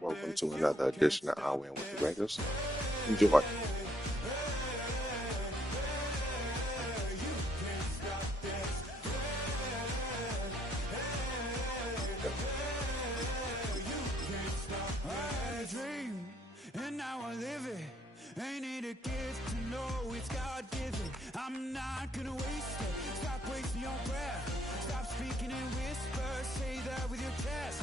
Welcome to another edition of I Win with the Raiders. Enjoy. And now I live it. Ain't it a gift to know it's God-given? I'm not gonna waste it. Stop wasting your breath. Stop speaking in whispers. Say that with your chest.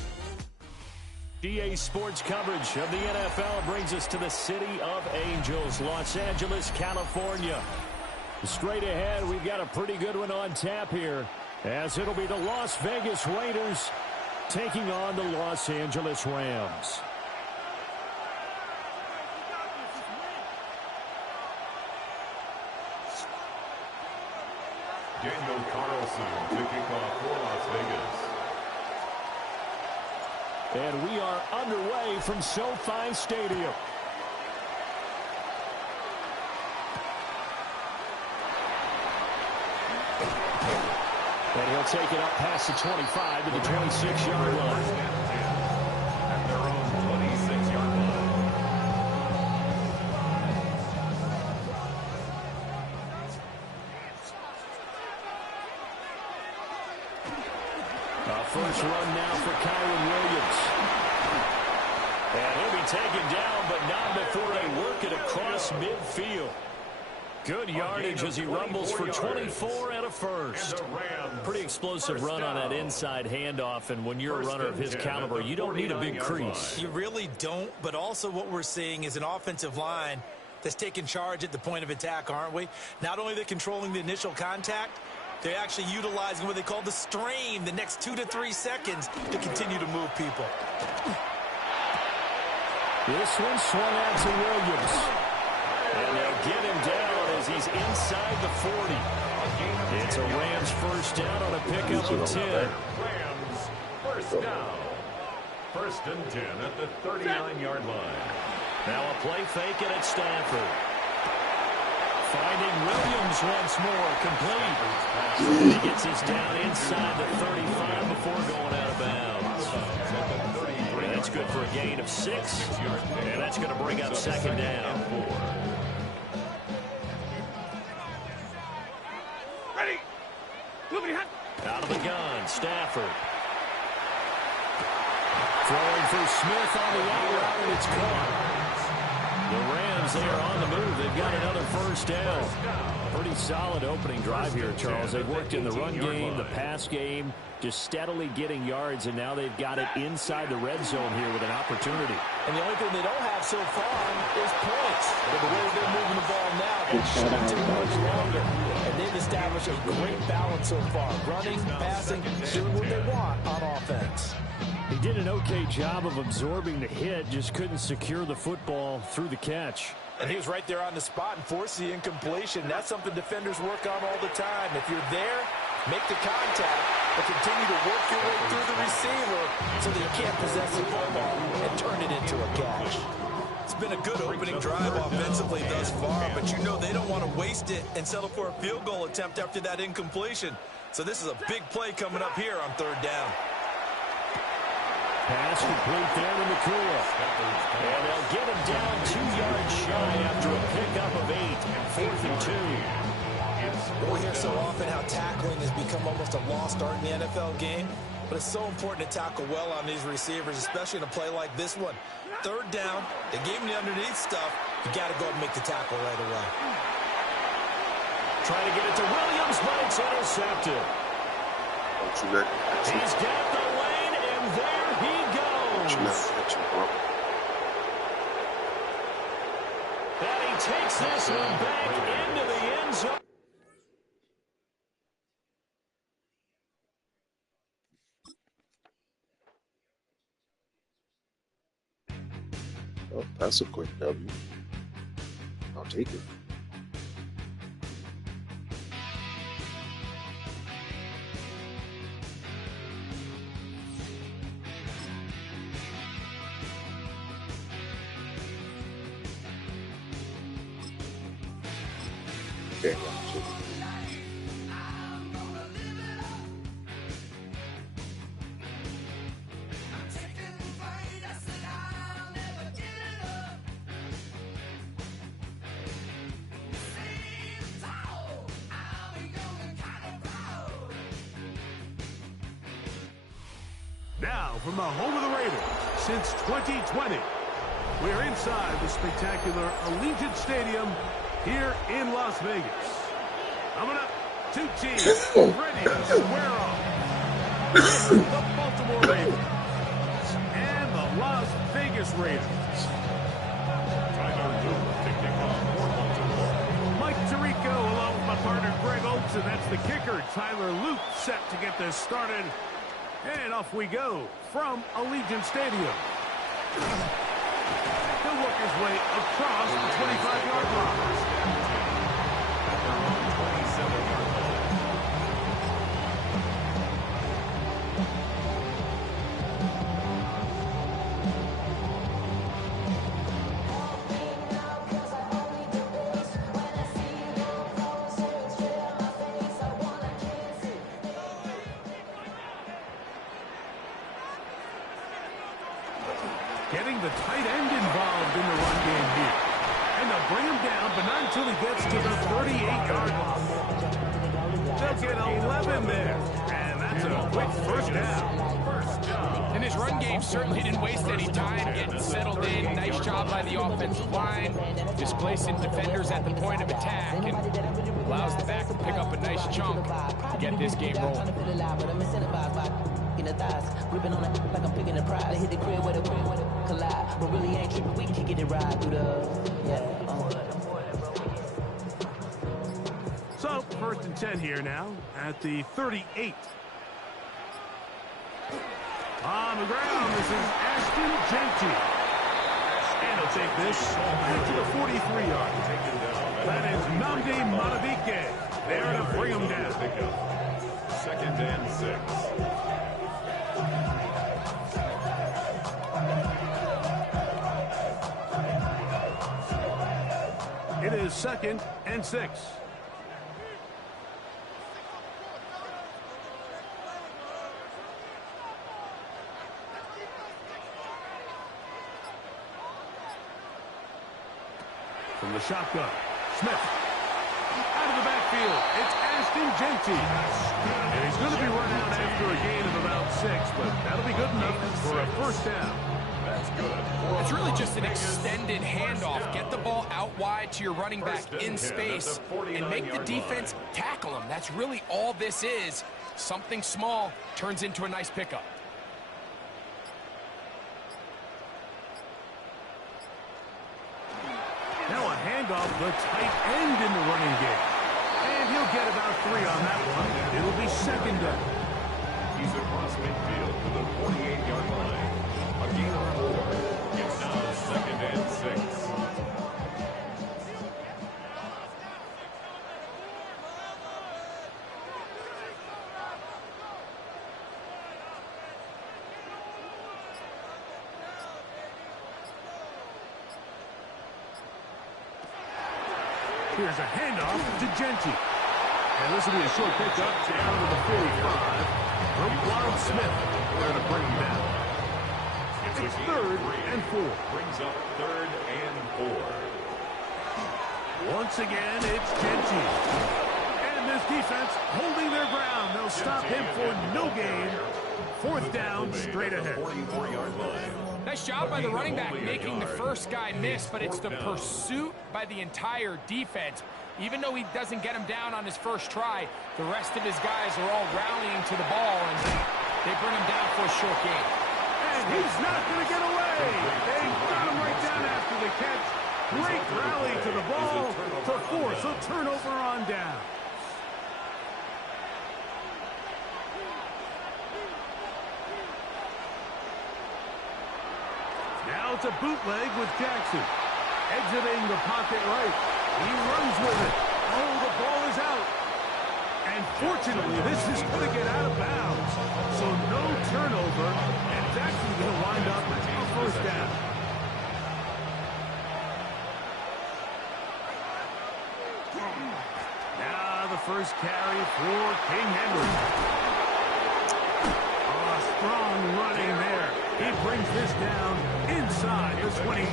DA Sports coverage of the NFL brings us to the City of Angels, Los Angeles, California. Straight ahead, we've got a pretty good one on tap here, as it'll be the Las Vegas Raiders taking on the Los Angeles Rams. Daniel Carlson to kick off for Las Vegas. And we are underway from SoFi Stadium. And he'll take it up past the 25 to the 26-yard line. At their own 26-yard line. First run now for Kyron Williams. And he'll be taken down, but not before they work it across midfield. Good yardage as he rumbles for 24 and a first. Pretty explosive run on that inside handoff, and when you're a runner of his caliber, you don't need a big crease. You really don't, but also what we're seeing is an offensive line that's taking charge at the point of attack, aren't we? Not only are they controlling the initial contact, they're actually utilizing what they call the strain, the next 2 to 3 seconds, to continue to move people. This one swung out to Williams. And they'll get him down as he's inside the 40. It's a Rams first down on a pickup of 10. Rams first down. First and 10 at the 39-yard line. Now a play fake and it's Stanford. Finding Williams once more, complete. He gets his down inside the 35 before going out of bounds. And that's good for a gain of 6. And that's going to bring up second down. Ready. Out of the gun, Stafford. Throwing for Smith on the out route, and it's caught. The Rams, they are on the move. They've got another first down. Pretty solid opening drive here, Charles. They've worked in the run game, the pass game, just steadily getting yards, and now they've got it inside the red zone here with an opportunity. And the only thing they don't have so far is points. But the way they're moving the ball now, it shouldn't take much longer. And they've established a great balance so far. Running, passing, doing what they want on offense. He did an okay job of absorbing the hit, just couldn't secure the football through the catch. And he was right there on the spot and forced the incompletion. That's something defenders work on all the time. If you're there, make the contact, but continue to work your way through the receiver so that you can't possess the football and turn it into a catch. It's been a good opening drive offensively thus far, but you know they don't want to waste it and settle for a field goal attempt after that incompletion. So this is a big play coming up here on third down. Pass complete there to Nakua. And they'll get him down 2 yards shy after a pickup of 8. 4th and 2. We hear so often how tackling has become almost a lost art in the NFL game, but it's so important to tackle well on these receivers, especially in a play like this one. Third down, they gave him the underneath stuff. You got to go and make the tackle right away. Trying to get it to Williams, but it's intercepted. He's got the lane, and there he goes. And he takes this one back into the end zone. Oh, that's a quick W. I'll take it. Okay, Now, from the home of the Raiders, since 2020, we're inside the spectacular Allegiant Stadium here in Las Vegas. Coming up, two teams ready to square off. The Baltimore Ravens and the Las Vegas Raiders. Mike Tirico along with my partner Greg Oates, and that's the kicker, Tyler Luke, set to get this started. And off we go from Allegiant Stadium. He'll work his way across the 25-yard line. Getting the tight end involved in the run game here. And they'll bring him down, but not until he gets to the 38-yard line. They'll get 11 there. And that's a quick first down. And his run game certainly didn't waste any time getting settled in. Nice job by the offensive line, displacing defenders at the point of attack, and allows the back to pick up a nice chunk to get this game rolling. In the thighs, gripping on it like I'm picking a prize. Hit the crib with a collide, but really ain't tripping. We can get it right through the So first and 10 here now at the 38. On the ground, this is Ashton Jeanty, and he'll take this back to the 43-yard. That is Nnamdi Madubuike there to bring him down. 2nd and 6. It is 2nd and 6. From the shotgun, Smith. Out of the backfield, it's Ashton Jeanty. And he's going to be run out after a gain of about 6, but that'll be good enough for a first down. That's good. It's really just an extended handoff. Get the ball out wide to your running back in space and make the defense tackle him. That's really all this is. Something small turns into a nice pickup. Now a handoff, the tight end in the running game. And he'll get about 3 on that one. It'll be 2nd down. He's across midfield to the 48-yard line. A gain of 4. It's now 2nd and 6. Here's a handoff to Jeanty. And this will be a short pickup down to the 45. Roquan Smith there to bring him down. It's 3rd and 4. Brings up 3rd and 4. Once again, it's Jeanty. And this defense holding their ground. They'll stop him for no gain. 4th down, straight ahead. 44-yard line. Nice job by the running back making the first guy miss, but it's the pursuit by the entire defense. Even though he doesn't get him down on his first try, the rest of his guys are all rallying to the ball, and they bring him down for a short gain. And he's not going to get away. They got him right down after the catch. Great rally to the ball to force a turnover on down. Now it's a bootleg with Jackson. Exiting the pocket right. He runs with it. Oh, the ball is out. And fortunately, this is going to get out of bounds. So no turnover. And it's actually going to wind up a first down. Now the first carry for King Henry. Oh, strong running there. He brings this down inside the 25.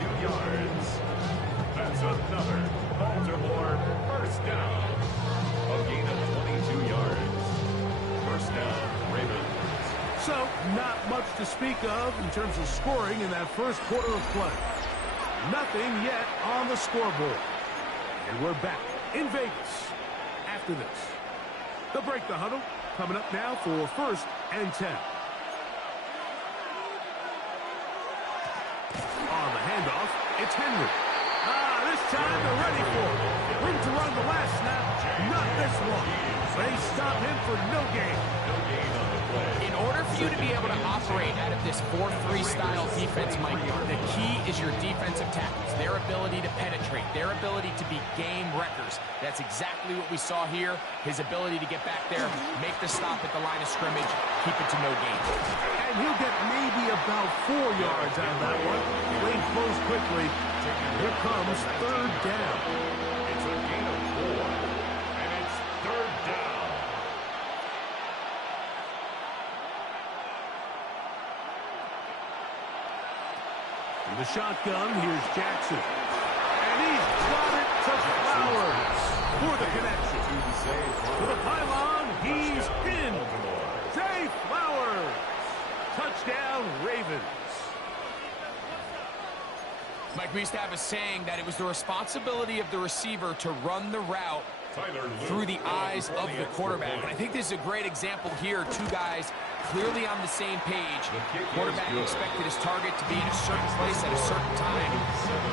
22 yards. That's another Baltimore first down. A gain of 22 yards. First down, Ravens. So Not much to speak of in terms of scoring in that first quarter of play. Nothing yet on the scoreboard. And we're back in Vegas after this. They'll break the huddle. Coming up now for 1st and 10. On the handoff, it's Henry. This time they're ready for it. Room to run the last snap. Not this one. They stop him for no gain. No gain on the play. In order for you to be able to operate out of this 4-3 style defense, Mike, the key is your defensive tackles, their ability to penetrate, their ability to be game wreckers. That's exactly what we saw here. His ability to get back there, make the stop at the line of scrimmage, keep it to no gain. And he'll get maybe about 4 yards out of that one. Lane close quickly. Here comes 3rd down. It's a gain of 4, and it's 3rd down. In the shotgun, here's Jackson. And he's got it to Flowers for the connection. To the pylon, he's in. Zay Flowers. Touchdown, Ravens. Mike, we used to have a saying that it was the responsibility of the receiver to run the route through the eyes of the quarterback. And I think this is a great example here. 2 guys clearly on the same page. Quarterback expected his target to be in a certain place at a certain time.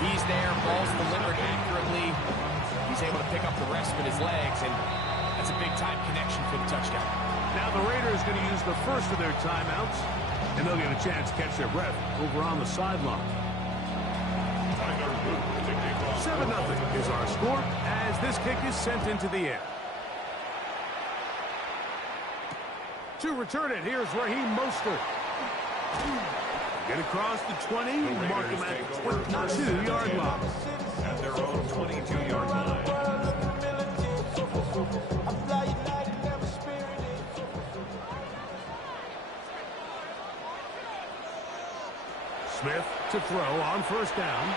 He's there, ball's delivered accurately. He's able to pick up the rest with his legs, and that's a big-time connection for the touchdown. Now the Raiders going to use the first of their timeouts, and they'll get a chance to catch their breath over on the sideline. 7-0 is our score as this kick is sent into the air. To return it, here's Raheem Mostert. Get across the 20, mark him at the 22-yard line. At their own 22-yard line. Smith to throw on 1st down.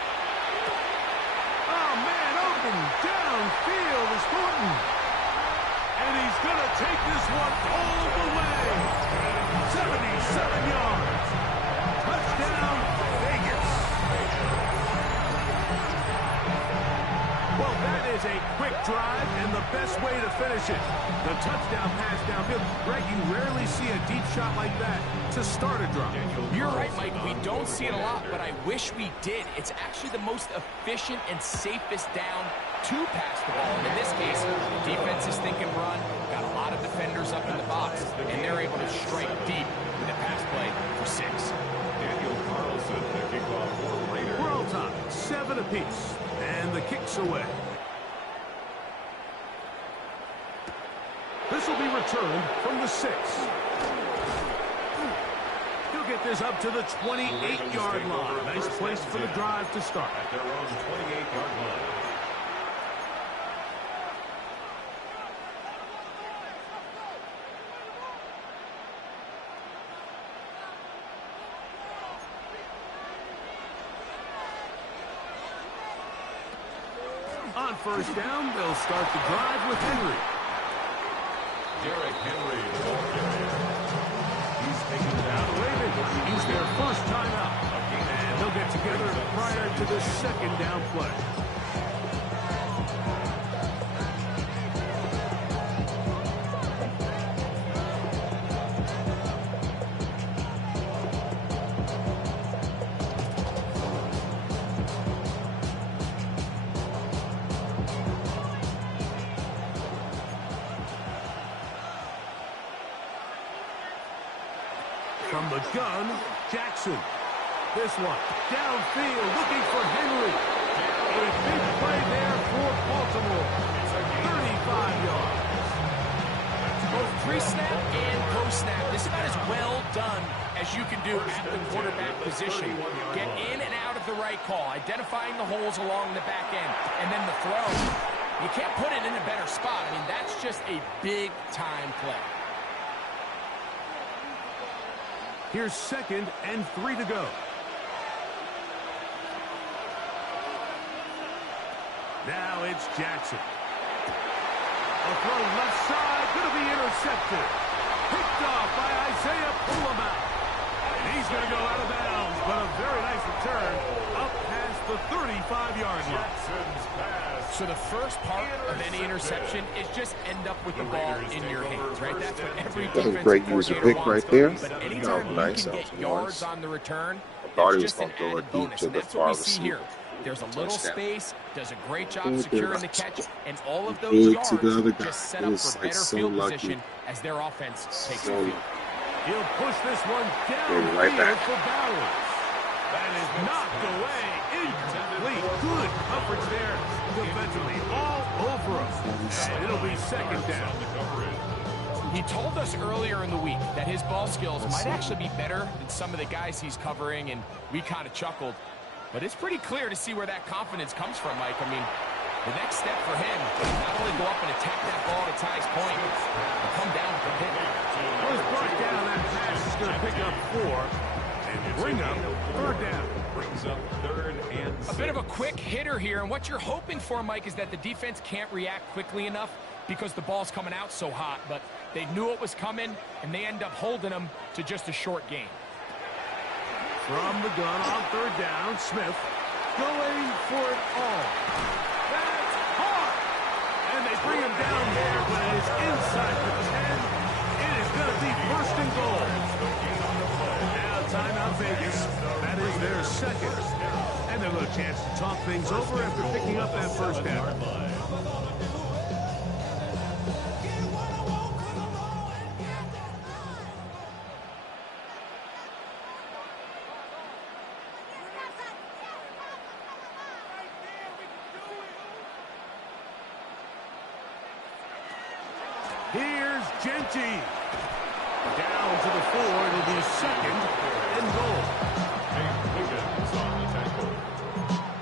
Oh, man, open downfield is Thornton. And he's going to take this one all the way. 77 yards. Touchdown, Vegas. Well, that is a quick drive and the best way to finish it. The touchdown pass downfield. Greg, you rarely see a deep shot like that to start a drive. You're right, Mike. We don't see it a lot, but I wish we did. It's actually the most efficient and safest down to pass the ball. And in this case, the defense is thinking run, got a lot of defenders up in the box, and they're able to strike deep with a pass play for 6. Daniel Carlson, the kickoff for Raiders. We're all time, 7 apiece, and the kick's away. This will be returned from the 6. He'll get this up to the 28-yard line. Nice place for the drive to start. At their own 28-yard line. On 1st down, they'll start the drive with Henry. Derrick Henry, the ball carrier. He's taking it out. The Ravens use their first timeout. And they'll get together prior to the 2nd down play. From the gun, Jackson. This one, downfield, looking for Henry. A big play there for Baltimore. 35 yards. Both pre-snap and post-snap, this is about as well done as you can do at the quarterback position. Get in and out of the right call, identifying the holes along the back end, and then the throw. You can't put it in a better spot. I mean, that's just a big-time play. Here's 2nd and 3 to go. Now it's Jackson. A throw left side, going to be intercepted. Picked off by Isaiah Pullman. He's going to go out of bounds, but a very nice return up past the 35-yard line. So the first part of any interception is just end up with the ball in your hands, right? That's what every That was a defensive great user coordinator pick wants. right there. But That anytime was you nice. can That get was yards nice. on the return, I thought that's he was just an going to throw added it deep bonus. to And the that's what far we see here. receiver. There's a little Touchdown. space, does a great job Ooh, securing the they're catch, and all of those good yards to the other guy. just set It up is for like better so field lucky. position as their offense takes the So field. He'll push this one Maybe right downfield back. for Bowers. That is knocked away. Incomplete. Good coverage there defensively. All over him. And it'll be second down. He told us earlier in the week that his ball skills might actually be better than some of the guys he's covering, and we kind of chuckled. But it's pretty clear to see where that confidence comes from, Mike. I mean, the next step for him, not only go up and attack that ball to Ty's point, but come down with the pick. Well, he's brought down. That pass is going to pick up 4 and bring up third down. Brings up 3rd and 6. A bit of a quick hitter here, and what you're hoping for, Mike, is that the defense can't react quickly enough because the ball's coming out so hot. But they knew it was coming, and they end up holding them to just a short gain. From the gun on third down, Smith going for it all. That's hard. And they bring him down there, but it is inside the 10. It is going to be first and goal. Now timeout Vegas. That is their second. And they'll have a chance to talk things over after picking up that first down. Here's Genty. Down to the 4. It'll be second and goal. Higgins on the tackle.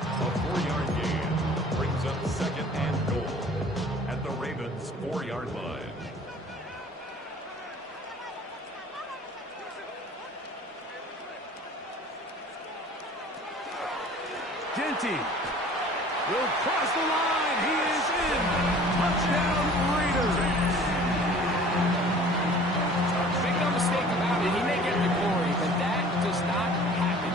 A 4-yard gain brings up 2nd and goal at the Ravens' 4-yard line. Genty will cross the line. He is in. Touchdown Raiders. Make no mistake about it, he may get the glory, but that does not happen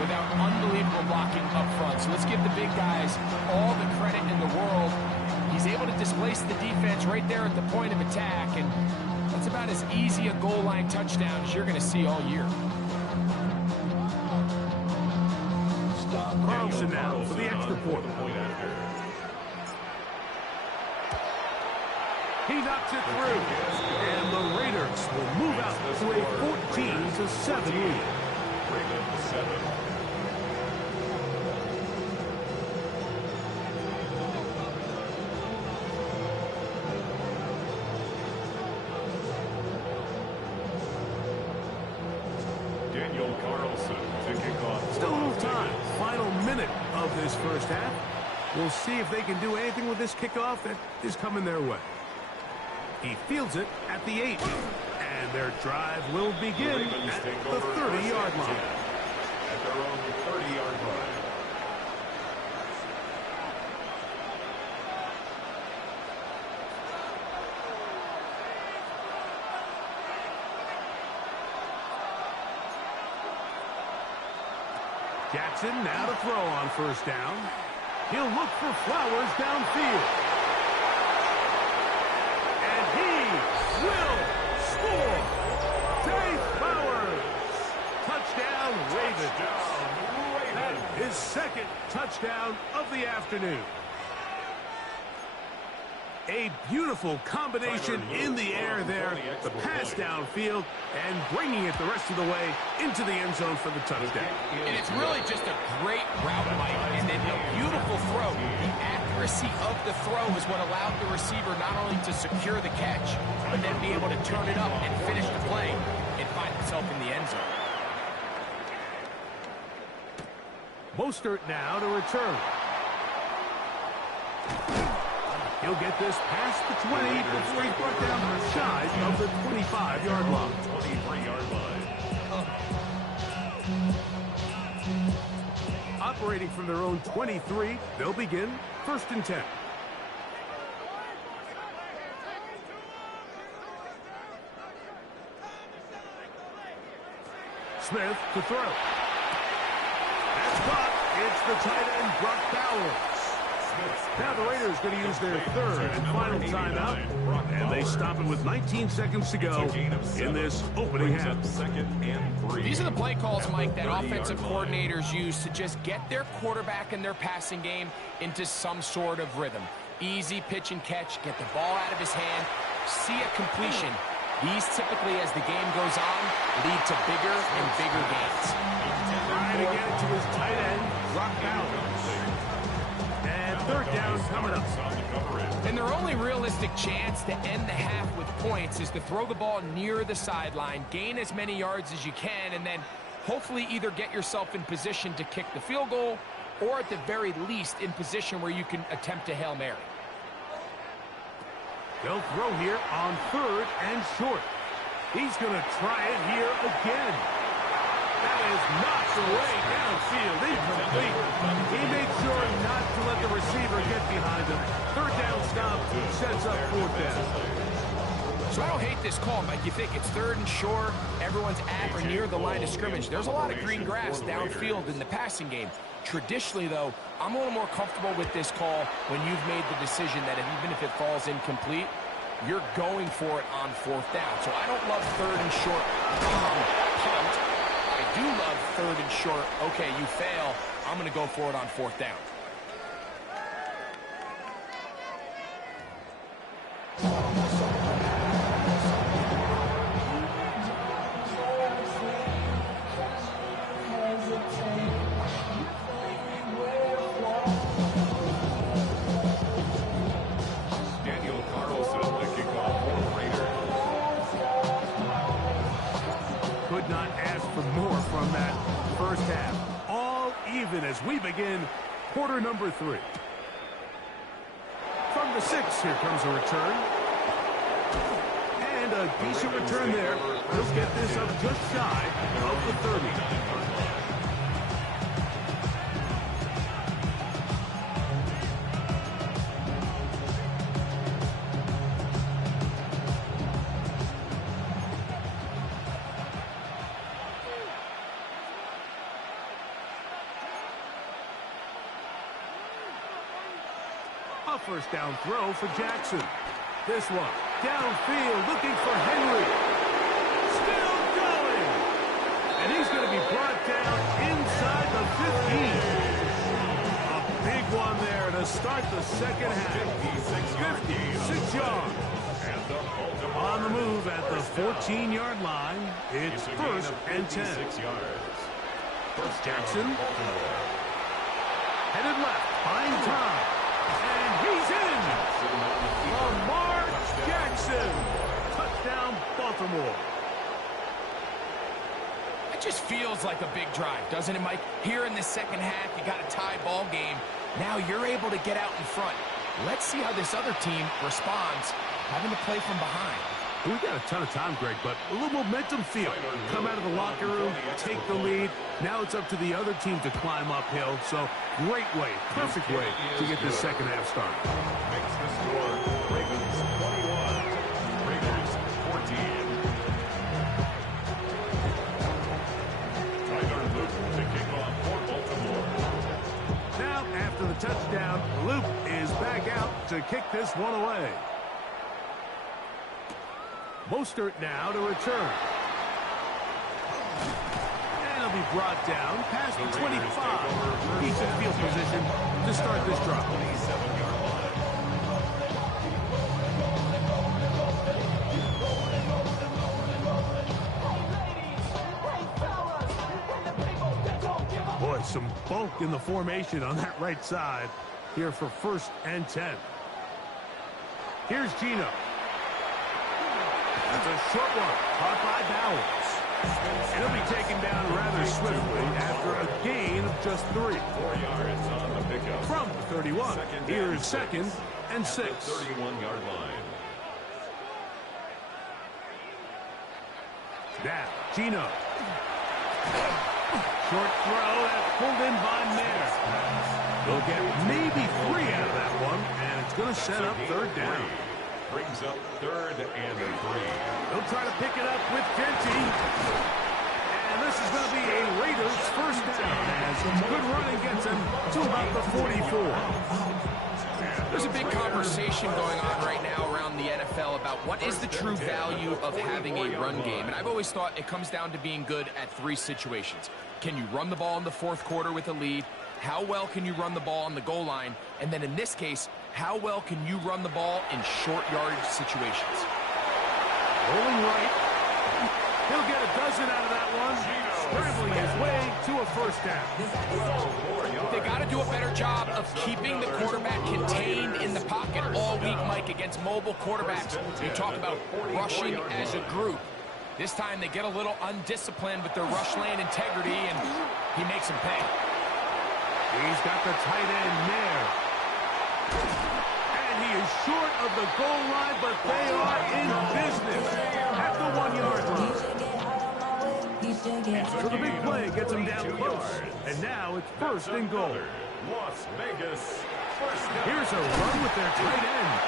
without unbelievable blocking up front. So let's give the big guys all the credit in the world. He's able to displace the defense right there at the point of attack, and that's about as easy a goal line touchdown as you're going to see all year. Carlson now for the extra point. He knocks it through. And the Raiders will move out to a 14-7 lead. Ravens 7. Daniel Carlson to kick off. Still a little time. Final minute of this first half. We'll see if they can do anything with this kickoff that is coming their way. He fields it at the 8. And their drive will begin at the 30-yard line. At their own 30-yard line. Jackson now to throw on first down. He'll look for Flowers downfield. And he will score. Dave Flowers. Touchdown Ravens. That is his second touchdown of the afternoon. A beautiful combination in the air there. The pass downfield and bringing it the rest of the way into the end zone for the touchdown. And it's really just a great route, Mike, and then a beautiful throw. The accuracy of the throw is what allowed the receiver not only to secure the catch, but then be able to turn it up and finish the play and find himself in the end zone. Mostert now to return. He'll get this past the 20 before he's brought down shy of the 25-yard line. 23-yard line. Operating from their own 23, they'll begin 1st and 10. Smith to throw. That's caught. It's the tight end, Brock Bowers. Now the Raiders going to use their third and final timeout, and they stop it with 19 seconds to go in this opening half. These are the play calls, Mike, that offensive coordinators use to just get their quarterback and their passing game into some sort of rhythm. Easy pitch and catch, get the ball out of his hand, see a completion. These typically, as the game goes on, lead to bigger and bigger gains. Trying to get it to his tight end, Brock Bowers. And third down coming up. And their only realistic chance to end the half with points is to throw the ball near the sideline, gain as many yards as you can, and then hopefully either get yourself in position to kick the field goal or at the very least in position where you can attempt a Hail Mary. They'll throw here on third and short. He's going to try it here again. That is knocked away downfield, incomplete. He made sure not to let the receiver get behind him. Third down stop sets up fourth down. So I don't hate this call, Mike. You think it's third and short, everyone's at or near the line of scrimmage. There's a lot of green grass downfield in the passing game. Traditionally, though, I'm a little more comfortable with this call when you've made the decision that even if it falls incomplete, you're going for it on fourth down. So I don't love third and short punt. I do love third and short. Okay, you fail. I'm going to go for it on fourth down. Could not ask for more from that first half. All even as we begin quarter number 3. From the 6, here comes a return. And a decent return there. He'll get this up just shy of the 30. First down throw for Jackson. This one downfield looking for Henry. Still going. And he's going to be brought down inside the 15. A big one there to start the second half. 56 yards. On the move at the 14-yard line. It's first and 10. Jackson. Headed left. Buying time. And he's in! Lamar Jackson! Touchdown, Baltimore. It just feels like a big drive, doesn't it, Mike? Here in the second half, you got a tie ball game. Now you're able to get out in front. Let's see how this other team responds, having to play from behind. We've got a ton of time, Greg, but a little momentum feel. Come out of the locker room, take the lead. Now it's up to the other team to climb uphill. So great way, perfect way to get this second half started. Makes the score Ravens 21, Raiders 14. Tyler Luke to kick off for Baltimore. Now, after the touchdown, Luke is back out to kick this one away. Mostert now to return. And he'll be brought down past the 25. Decent field position to start this drive. 27-yard line. Boy, some bulk in the formation on that right side here for first and 10. Here's Gino. That's a short one, caught by Bowers. And he'll be taken down rather swiftly after a gain of just 3. 4 yards on the pickup. From the 31, here's second and 6. 31-yard line. Now, Gino. Short throw that's pulled in by Mayer. They'll get maybe 3 out of that one, and it's going to set up third down. Brings up third and 3. They'll try to pick it up with Genty. And And this is going to be a Raiders first down as good running gets him to about the 44. There's a big conversation going on right now around the NFL about what is the true value of having a run game. And I've always thought it comes down to being good at three situations. Can you run the ball in the fourth quarter with a lead? How well can you run the ball on the goal line? And then in this case, how well can you run the ball in short yardage situations? Rolling right. He'll get a dozen out of that one. Scrambling his way to a first down. They got to do a better job of keeping the quarterback contained in the pocket all week, Mike, against mobile quarterbacks. You talk about rushing as a group. This time they get a little undisciplined with their rush lane integrity, and he makes them pay. He's got the tight end there. And he is short of the goal line, but they are in business at the 1 yard line. So the big play gets him down close. And now it's first and goal. Las Vegas. Here's a run with their tight end.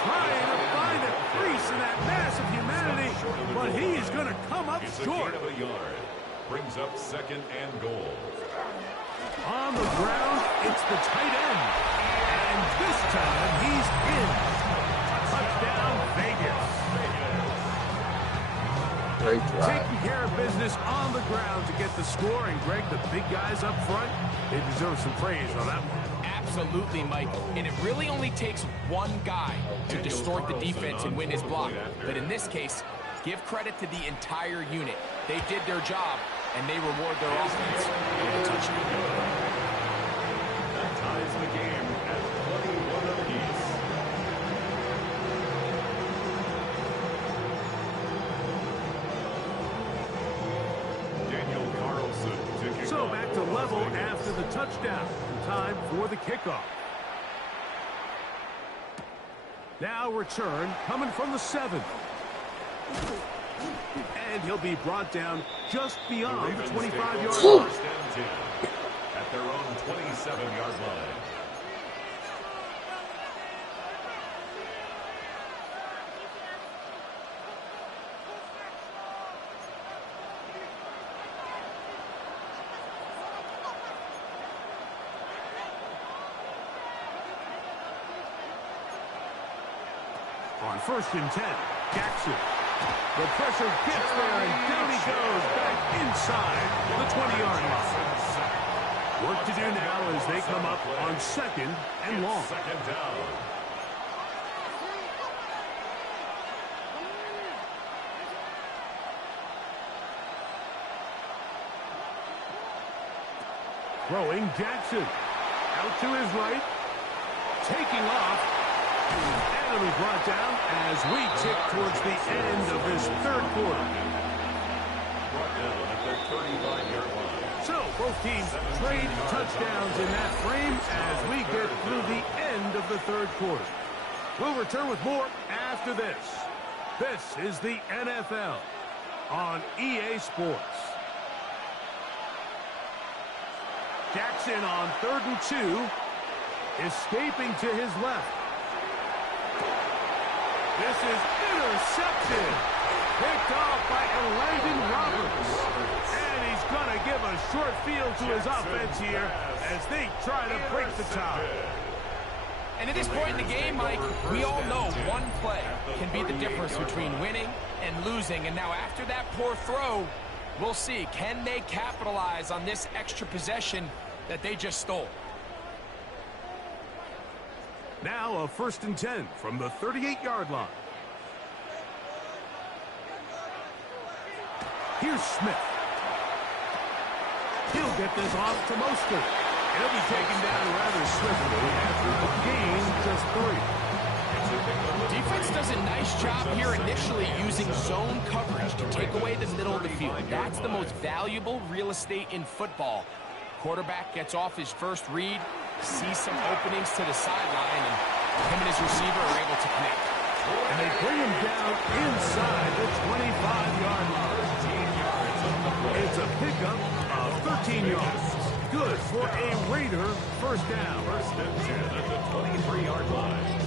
Trying to find a crease in that mass of humanity, but he is going to come up short. Of a yard. Brings up second and goal. On the ground, it's the tight end. And this time, he's in. Touchdown, Vegas. Great drive. Taking care of business on the ground to get the score. And, Greg, the big guys up front, they deserve some praise on that one. Absolutely, Mike. And it really only takes one guy to distort the defense and win his block. But in this case, give credit to the entire unit. They did their job, and they reward their offense with a touchdown. That ties the game at 21 apiece. Daniel Carlson to kick So off back to for Las level Vegas. after the touchdown. Time for the kickoff. Now return coming from the 7. And he'll be brought down just beyond the 25-yard line. First and 10 at their own 27-yard line. On first and 10, Jackson. The pressure gets there, and down he goes back inside the 20-yard line. Work to do now as they come up on second and long. Second down. Throwing Jackson. Out to his right. Taking off. And it'll be brought down as we tick towards the end of this third quarter. Brought down at the 35-yard line. So both teams trade touchdowns in that frame as we get through the end of the third quarter. We'll return with more after this. This is the NFL on EA Sports. Jackson on 3rd and 2, escaping to his left. This is intercepted. Picked off by Landon Roberts. And he's going to give a short field to his offense here as they try to break the tie. And at this point in the game, Mike, we all know one play can be the difference between winning and losing. And now after that poor throw, we'll see. Can they capitalize on this extra possession that they just stole? Now a 1st and 10 from the 38-yard line. Here's Smith. He'll get this off to Mostert. He'll be taken down rather swiftly after a gain just 3. Defense does a nice job here initially using zone coverage to take away the middle of the field. That's the most valuable real estate in football. Quarterback gets off his first read, sees some openings to the sideline, and him and his receiver are able to connect. And they bring him down inside the 25-yard line. It's a pickup of 13 yards. Good for a Raider first down. First and 10 at the 23-yard line.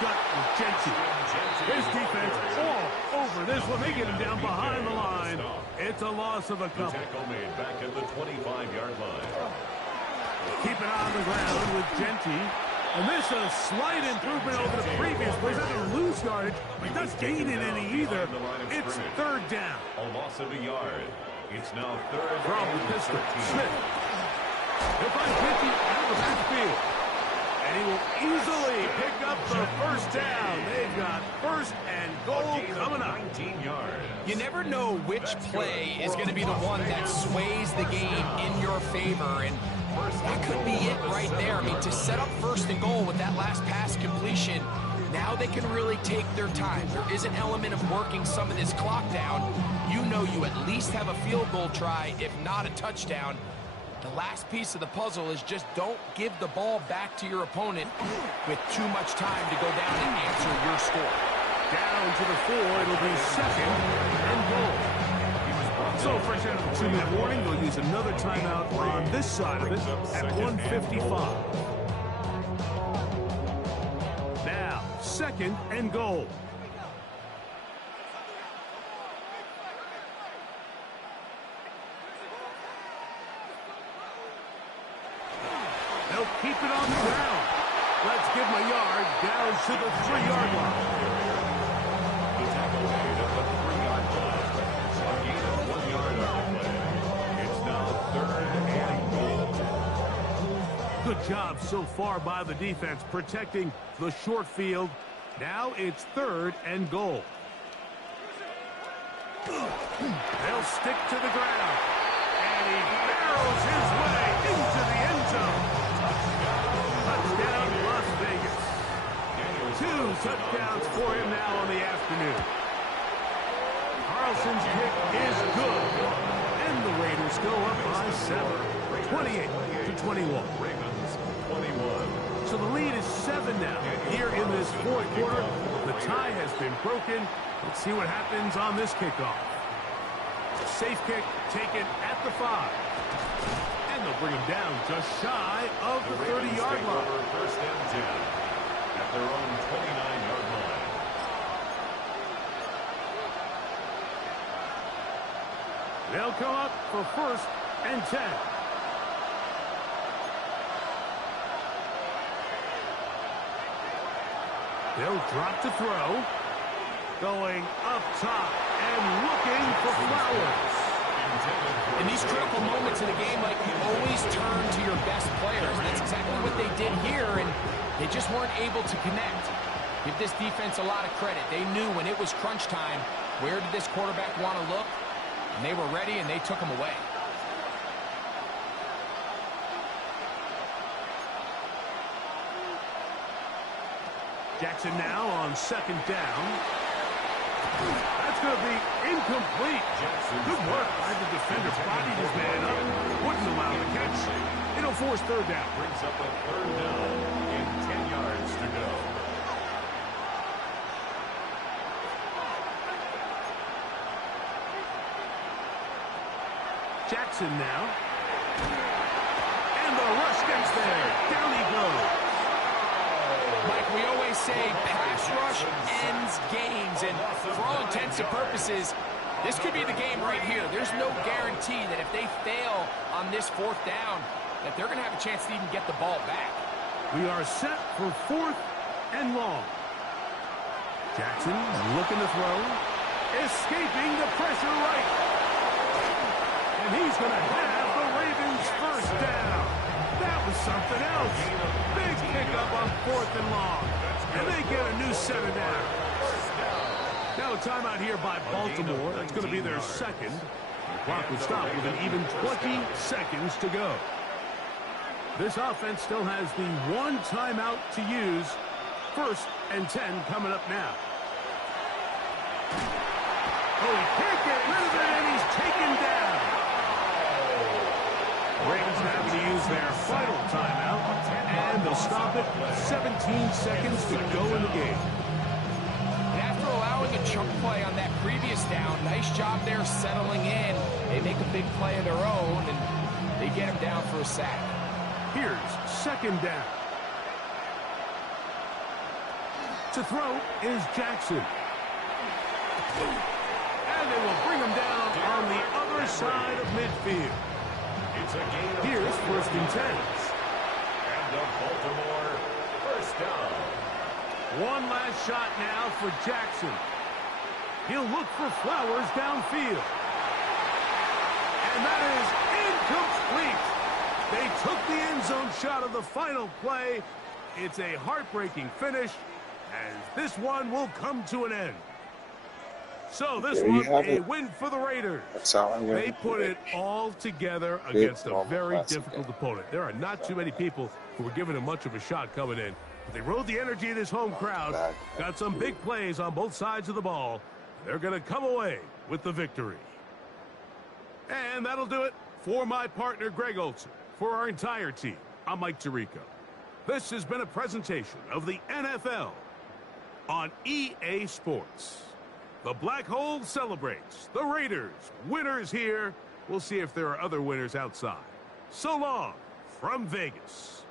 gut with Genty. His defense all over this one. They get him down behind the line. It's a loss of a couple. Tackle made back at the 25-yard line. Keep it on the ground with Genty. And this a slight improvement over the previous play. He's not going to lose yardage, but he does gain it any either. It's third down. A loss of a yard. It's now third from the pistol. Smith. He'll find Genty out of the backfield. And he will easily pick up the first down. They've got first and goal coming up. 19 yards. You never know which play is going to be the one that sways the game in your favor, and that could be it right there. I mean, to set up first and goal with that last pass completion, now they can really take their time. There is an element of working some of this clock down. You know you at least have a field goal try, if not a touchdown. The last piece of the puzzle is just don't give the ball back to your opponent with too much time to go down and answer your score. Down to the 4, it'll be second and goal. So fresh out of the 2-minute warning, they'll use another timeout on this side of it at 1:55. Now, second and goal. They'll keep it on the ground. Let's give them a yard down to the 3-yard line. The tackle made at the 3-yard line. A gain of 1 yard on the play. It's now third and goal. Good job so far by the defense protecting the short field. Now it's third and goal. They'll stick to the ground. And he barrels his way into the end zone. Touchdown, Las Vegas. 2 touchdowns for him now on the afternoon. Carlson's kick is good. And the Raiders go up by 7, 28-21. Ravens 21. So the lead is 7 now. Here in this fourth quarter, the tie has been broken. Let's see what happens on this kickoff. Safe kick taken at the 5. And they'll bring him down just shy of the 30-yard line. First and 10 at their own 29-yard line. They'll come up for first and 10. They'll drop to throw. Going up top and looking for Flowers. In these critical moments in a game, like, you always turn to your best players. And that's exactly what they did here, and they just weren't able to connect. Give this defense a lot of credit. They knew when it was crunch time, where did this quarterback want to look? And they were ready, and they took him away. Jackson now on second down. That's going to be incomplete. Good work by the defender. Bodied his man up. Wouldn't allow the catch. It'll force third down. Brings up a third down in 10 yards to go. Jackson now. And the rush gets there. Down he goes. Mike, we always say pass rush ends games, and for all intents and purposes, this could be the game right here. There's no guarantee that if they fail on this fourth down, that they're going to have a chance to even get the ball back. We are set for fourth and long. Jackson looking to throw. Escaping the pressure right. And he's going to have the Ravens first down. That was something else. Big pickup on fourth and long. And they get a new set of downs. Now a timeout here by Baltimore. That's going to be their second. The clock will stop with an even 20 seconds to go. This offense still has the one timeout to use. First and 10 coming up now. Oh, he can't get rid of it, and he's taken down. Ravens having to use their final timeout, and they'll stop it. 17 seconds to go in the game. And after allowing a chunk play on that previous down, nice job there settling in. They make a big play of their own, and they get him down for a sack. Here's second down. To throw is Jackson. And they will bring him down on the other side of midfield. It's a gain of Here's 1st and 10. And the Baltimore first down. One last shot now for Jackson. He'll look for Flowers downfield. And that is incomplete. They took the end zone shot of the final play. It's a heartbreaking finish, as this one will come to an end. So this There you one, have a it. win for the Raiders. That's how I win. They put it all together Big against a normal very classic difficult game. opponent. There are not too many people who were giving him much of a shot coming in. But they rode the energy of this home crowd, got some big plays on both sides of the ball. They're going to come away with the victory. And that'll do it for my partner, Greg Olson. For our entire team, I'm Mike Tirico. This has been a presentation of the NFL on EA Sports. The Black Hole celebrates. The Raiders, winners here. We'll see if there are other winners outside. So long from Vegas.